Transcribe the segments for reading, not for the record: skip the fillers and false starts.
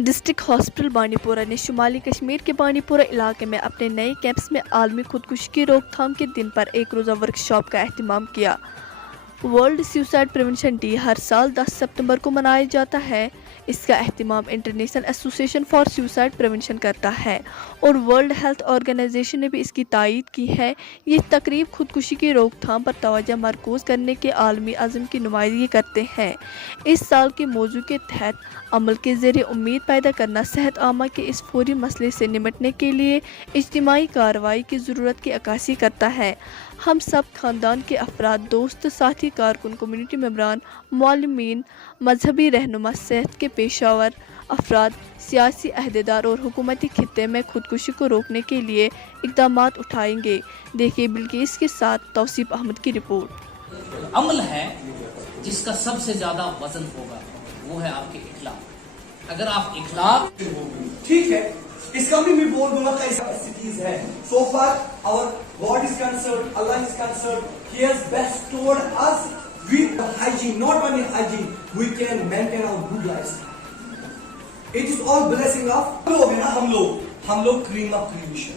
District hospital Bandipora ने शुमाली कश्मीर के बांडीपोरा इलाके में अपने नए कैंप्स में आलमी खुदकुशी की रोकथाम के दिन पर एक रोज़ा वर्कशॉप का एहतमाम किया। वर्ल्ड सुसाइड प्रिवेंशन डे हर साल 10 सितंबर को मनाया जाता है। इसका एहतमाम international association for suicide prevention करता है और वर्ल्ड हेल्थ ऑर्गेनाइजेशन ने भी इसकी तायीद की है। ये तकरीब खुदकुशी की रोकथाम पर तवज्जो मरकूज करने के आलमी अज़्म की नुमाइंदगी करते हैं। इस साल के मौजू के तहत अमल के ज़रिए उम्मीद पैदा करना सेहत आमा के इस फौरी मसले से निपटने के लिए इज्तिमाई कार्रवाई की ज़रूरत की अक्कासी करता है। हम सब खानदान के अफराद, दोस्त, साथी, कारकुन, कम्युनिटी मेंबरान, मुअल्लिमीन, मजहबी रहनुमा, सेहत के पेशावर अफराद, सियासी अहदेदार और हुकूमती खित्ते में खुदकुशी को रोकने के लिए इक़दामात उठाएंगे। देखिए बिल्किस के साथ तौसीफ अहमद की रिपोर्ट। अमल है जिसका सबसे ज्यादा वजन होगा, वो है आपके इखलाक। अगर आप इखलाक ठीक है, इसका भी मैं बोल दूंगा कैपेसिटीज है। So far our God is concerned, Allah is concerned, He has bestowed us with hygiene, not only hygiene, we can maintain our good lives. It is all blessing of लोग है ना, हम लोग cream of creation.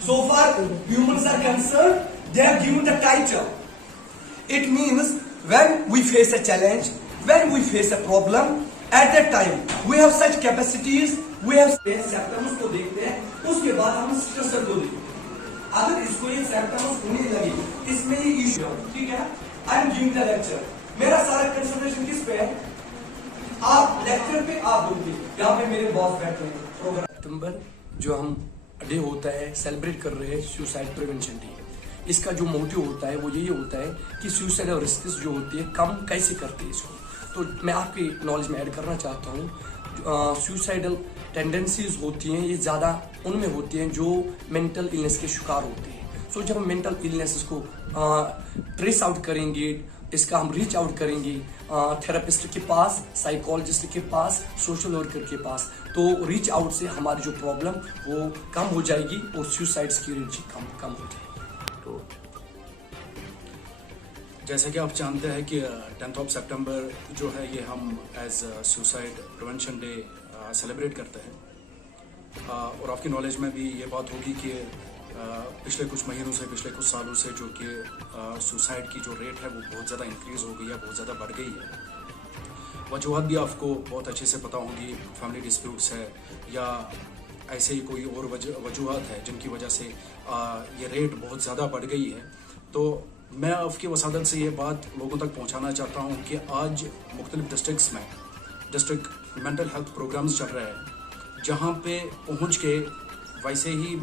So far humans are concerned, they have given the title. It means when we face a challenge, when we face a problem, at that time we have such capacities, we have symptoms को देखते हैं, उसके बाद हम stressor को देखते हैं। अगर इसको ये symptoms होने लगे, इसमें ये इश्यू है, ठीक है? I am giving the lecture. मेरा सारा कंसंट्रेशन किस पे है? आप लेक्चर पे आप बोलिए, यहाँ पे मेरे बॉस बैठे हैं। प्रोग्राम सितंबर जो हम डे होता है सेलिब्रेट कर रहे हैं सुसाइड प्रिवेंशन डे। इसका जो मोटिव होता है वो यही होता है कि सुसाइड और रिस्क जो होती है कम कैसे करते हैं इसको। तो मैं आपकी नॉलेज में ऐड करना चाहता हूँ, सुसाइडल टेंडेंसीज होती हैं ये ज़्यादा उनमें होती हैं जो मेंटल इलनेस के शिकार होते हैं। सो जब हम मेंटल इलनेस को ट्रेस आउट करेंगे, इसका हम रीच आउट करेंगे थेरेपिस्ट के पास, साइकोलॉजिस्ट के पास, सोशल वर्कर के पास, तो रीच आउट से हमारी जो प्रॉब्लम वो कम हो जाएगी और सुसाइड्स की रेट कम हो जाएगी। तो जैसा कि आप जानते हैं कि 10 सितंबर जो है ये हम as suicide prevention day celebrate करते हैं। और आपकी नॉलेज में भी ये बात होगी कि पिछले कुछ महीनों से, पिछले कुछ सालों से जो कि सुसाइड की जो रेट है वो बहुत ज़्यादा इंक्रीज़ हो गई है, बहुत ज़्यादा बढ़ गई है। वजूहत भी आपको बहुत अच्छे से पता होंगी, फैमिली डिस्प्यूट्स है या ऐसे ही कोई और वजूहत है जिनकी वजह से ये रेट बहुत ज़्यादा बढ़ गई है। तो मैं आपकी वसादत से ये बात लोगों तक पहुंचाना चाहता हूं कि आज मुख्तलिफ डिस्ट्रिक्ट्स में डिस्ट्रिक्ट मेंटल हेल्थ प्रोग्राम्स चल रहे हैं, जहां पे पहुंच के वैसे ही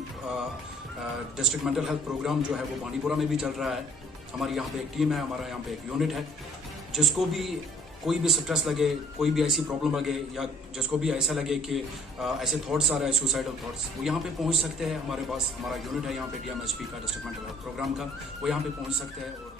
डिस्ट्रिक्ट मेंटल हेल्थ प्रोग्राम जो है वो बांडीपोरा में भी चल रहा है। हमारी यहाँ पे एक टीम है, हमारा यहाँ पे एक यूनिट है, जिसको भी कोई भी स्ट्रेस लगे, कोई भी ऐसी प्रॉब्लम लगे या जिसको भी ऐसा लगे कि ऐसे थॉट्स आ रहे हैं सुसाइडल थॉट्स, वो यहाँ पे पहुँच सकते हैं। हमारे पास हमारा यूनिट है यहाँ पे DMHP का, डिस्ट्रिक्ट मेंटल हेल्थ प्रोग्राम का, वो यहाँ पे पहुँच सकते हैं और